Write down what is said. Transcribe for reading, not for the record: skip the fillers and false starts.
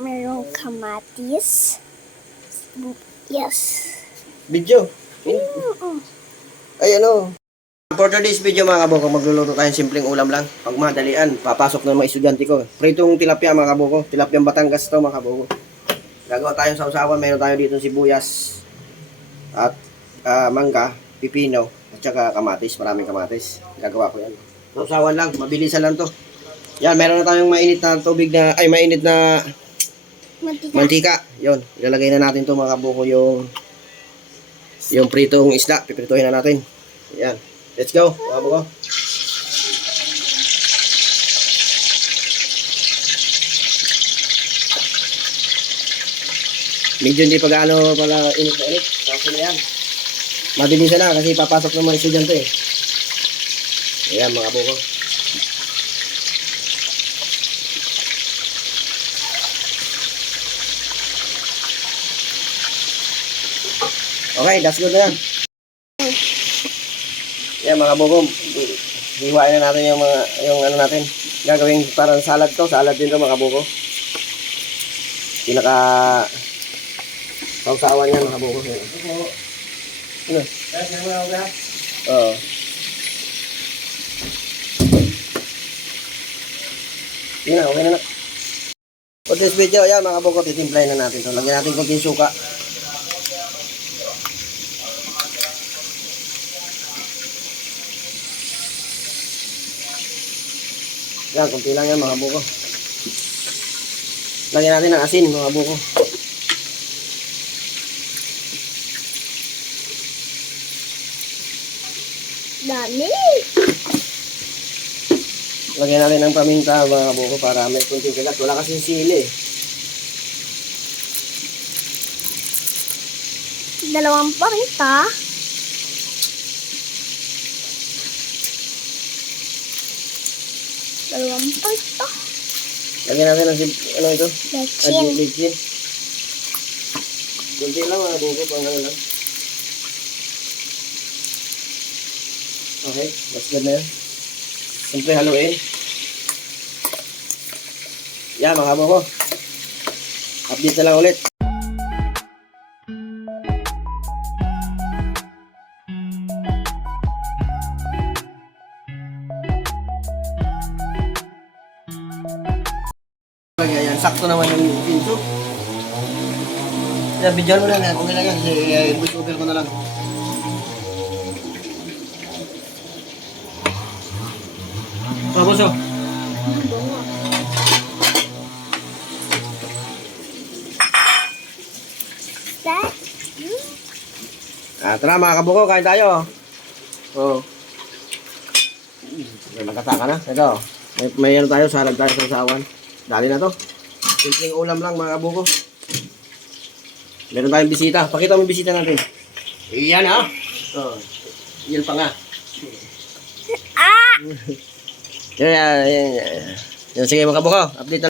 Merong kamatis. Yes. Video. Mm-mm. Ay ano. For today's video mga kaboko, magluluto tayong simpleng ulam lang. Pag madalian, papasok na mga estudyante ko. Pritong tilapia mga kaboko. Tilapiang Batangas to mga kaboko. Gagawa tayong sausawan. Meron tayo dito sibuyas at mangga, pipino, at saka kamatis. Maraming kamatis. Gagawa ko yan. Sausawan lang. Mabilisan lang to. Yan, meron na tayong mainit na tubig na, ay mainit na mantika. Yon, ilalagay na natin to mga kaboko yung pritong isda. Piprituhin na natin. Yan. Let's go, mga kaboko. Medyo hindi pa gaano pala init na init. Kasi na yan. Mabilisan na kasi papasok ng mga estudyante eh. Ayan mga kaboko. Okay, that's good na yan. Yan mga bugom. Hiwain na natin yung ano natin. Gagawin parang salad to. Salad din to mga bugo. Pinaka sausawan yan mga bugo. Ano? Oo. Yun na, okay na na. For this video, yan mga bugo, titimplahin na natin to. Lagyan natin konting suka. Yan, kunti lang yan mga buko. Lagyan natin ng asin mga buko. Dami. Lagyan natin ng paminta mga buko para may kunting kagat. Wala kasing sili. 2 paminta. Dalawang paminta. Lagyan natin ng ano ito? Lechin. Lechin. Kunti lang mga buko, pang ano lang. Okay, that's good na yan. Siyempre haluin. Yan mga buko. Update na lang ulit. Yan, sakto naman yung pinto. Yan, bidyan mo lang yan. Okay lang yan. Voice over ko na lang. Tapos o. Tara mga kabuko, kain tayo. Oo. Nakataka na. Ito. May ano tayo, salad tayo sa usawan. Dali na to. Simpleng ulam lang mga kabuko. Meron tayong bisita. Pakita mo yung bisita natin. Iyan ha. Oh. Yan pa nga. Ah! Yan. Yan. Sige mga kabuko. Update na.